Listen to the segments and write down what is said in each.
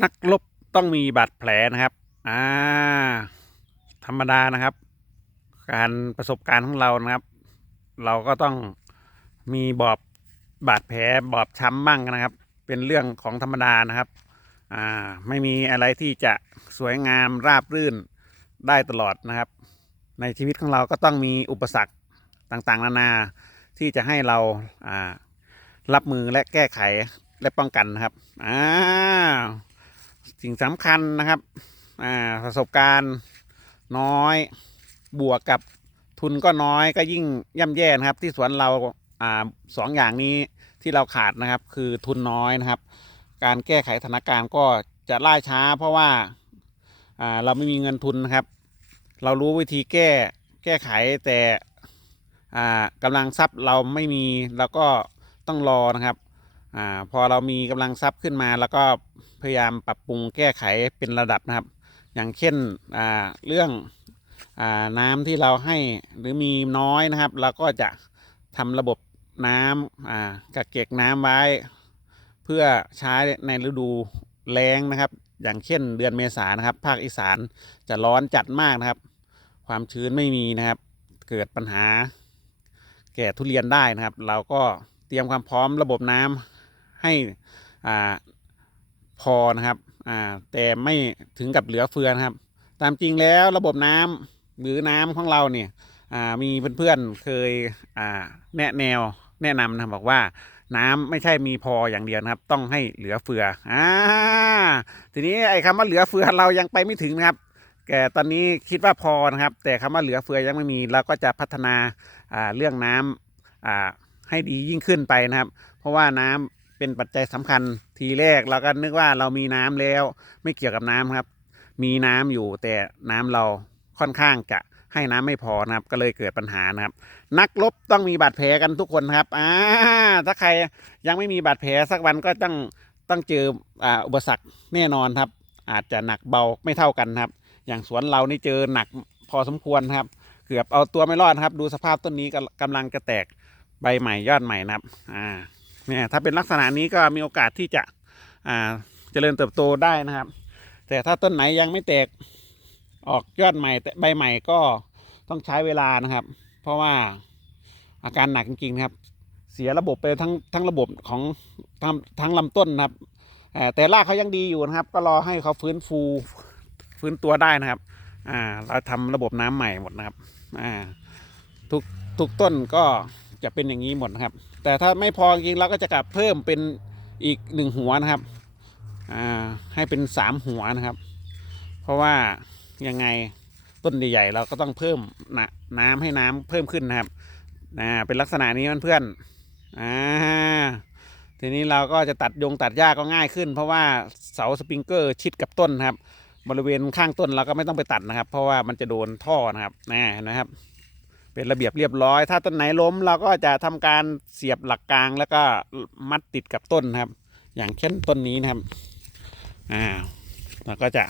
นักรบต้องมีบาดแผลนะครับ อ่า ธรรมดานะครับ การประสบการณ์ของเรานะครับ เราก็ต้องมีบอบบาดแผลบอบช้ำบ้างนะครับ เป็นเรื่องของธรรมดานะครับ อ่า ไม่มีอะไรที่จะสวยงามราบรื่นได้ตลอดนะครับ ในชีวิตของเราก็ต้องมีอุปสรรคต่างๆ นานาที่จะให้เรา อ่า รับมือและแก้ไขและป้องกันนะครับอ่า สิ่งสำคัญนะครับประสบการณ์น้อยบวกกับทุนก็น้อยก็ยิ่งย่ำแย่นะครับ ที่สวนเราอสองอย่างนี้ที่เราขาดนะครับ คือทุนน้อยนะครับ การแก้ไขสถานการณ์ก็จะล่าช้า เพราะว่าเราไม่มีเงินทุนนะครับ เรารู้วิธีแก้แก้ไขแต่กำลังทรัพย์เราไม่มีเราก็ต้องรอนะครับ อ่าพอเรามีกำลังทรัพย์ขึ้นมา แล้วก็พยายามปรับปรุงแก้ไขเป็นระดับนะครับ อย่างเช่นอ่าเรื่องอ่าน้ำที่เราให้หรือมีน้อยนะครับ เราก็จะทำระบบน้ำอ่ากักเก็บน้ำไว้ เพื่อใช้ในฤดูแล้งนะครับ อย่างเช่นเดือนเมษานะครับ ภาคอีสานจะร้อนจัดมากนะครับ ความชื้นไม่มีนะครับ เกิดปัญหาแก่ทุเรียนได้นะครับ เราก็เตรียมความพร้อมระบบน้ำ ให้อ่าพอนะครับอ่าแต่ไม่ถึงกับเหลือเฟือนะครับ ตามจริงแล้วระบบน้ำหรือน้ำของเราเนี่ยอ่ามีเพื่อนๆเคยอ่าแนะแนวแนะนำนะบอกว่าน้ำไม่ใช่มีพออย่างเดียวนะครับ ต้องให้เหลือเฟืออ่าทีนี้ไอ้คำว่าเหลือเฟือเรายังไปไม่ถึงนะครับแต่ตอนนี้คิดว่าพอนะครับ แต่คำว่าเหลือเฟือยังไม่มีเราก็จะพัฒนาเรื่องน้ำอ่าให้ดียิ่งขึ้นไปนะครับ เพราะว่าน้ำ เป็นปัจจัยสำคัญทีแรกเราก็นึกว่าเรามีน้ำแล้ว ไม่เกี่ยวกับน้ำครับ มีน้ำอยู่แต่น้ำเราค่อนข้างจะให้น้ำไม่พอนะครับ ก็เลยเกิดปัญหานะครับ นักรบต้องมีบาดแผลกันทุกคนครับอ่าถ้าใครยังไม่มีบาดแผลสักวันก็ต้องต้องเจออ่าอุปสรรคแน่นอนครับ อาจจะหนักเบาไม่เท่ากันครับ อย่างสวนเรานี่เจอหนักพอสมควรครับ เกือบเอาตัวไม่รอดครับ ดูสภาพต้นนี้ก็กำลังจะแตกใบใหม่ยอดใหม่นะครับ อ่า เนี่ยถ้าเป็นลักษณะนี้ก็มีโอกาสที่จะอ่าเจริญเติบโตได้นะครับ แต่ถ้าต้นไหนยังไม่แตกออกยอดใหม่แต่ใบใหม่ก็ต้องใช้เวลานะครับ เพราะว่าอาการหนักจริงๆนะครับ เสียระบบไปทั้งทั้งระบบของทั้งทั้งลำต้นนะครับแต่รากเขายังดีอยู่นะครับ ก็รอให้เขาฟื้นฟูฟื้นตัวได้นะครับอ่าเราทำระบบน้ำใหม่หมดนะครับอ่าทุกทุกต้นก็ จะเป็นอย่างนี้หมดนะครับ แต่ถ้าไม่พอจริงเราก็จะกลับเพิ่มเป็นอีกหนึ่งหัวนะครับอ่าให้เป็นสามหัวนะครับ เพราะว่ายังไงต้นใหญ่ๆเราก็ต้องเพิ่มนะน้ำให้น้ำเพิ่มขึ้นนะครับอ่าเป็นลักษณะนี้เพื่อนๆอ่าทีนี้เราก็จะตัดยงตัดหญ้าก็ง่ายขึ้น เพราะว่าเสาสปริงเกอร์ชิดกับต้นครับ บริเวณข้างต้นเราก็ไม่ต้องไปตัดนะครับ เพราะว่ามันจะโดนท่อนะครับนะนะครับ เป็นระเบียบเรียบร้อย ถ้าต้นไหนล้มเราก็จะทำการเสียบหลักกลางแล้วก็มัดติดกับต้นนะครับ อย่างเช่นต้นนี้นะครับอ่าเราก็จะ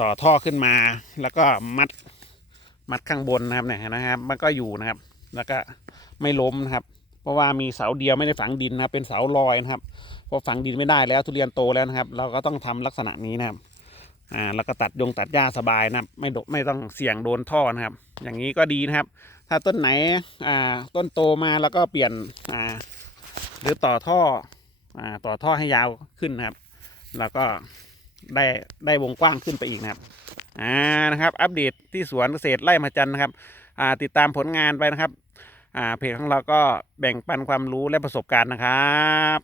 ต่อท่อขึ้นมา แล้วก็มัดมัดข้างบนนะครับเนี่ยนะครับ มันก็อยู่นะครับ แล้วก็ไม่ล้มนะครับ เพราะว่ามีเสาเดียวไม่ได้ฝังดินนะครับ เป็นเสาลอยนะครับเพราะฝังดินไม่ได้แล้วทุเรียนโตแล้วนะครับ เราก็ต้องทำลักษณะนี้นะครับอ่าแล้วก็ตัดยงตัดหญ้าสบายนะครับ ไม่โดไม่ต้องเสี่ยงโดนท่อนะครับ อย่างนี้ก็ดีนะครับ ถ้าต้นไหนอ่าต้นโตมาแล้วก็เปลี่ยนอ่าหรือต่อท่ออ่าต่อท่อให้ยาวขึ้นนะครับ แล้วก็ได้ได้วงกว้างขึ้นไปอีกนะครับอ่านะครับ อัปเดตที่สวนเกษตรไร่มาจันนะครับอ่าติดตามผลงานไปนะครับอ่าเพจของเราก็แบ่งปันความรู้และประสบการณ์นะครับ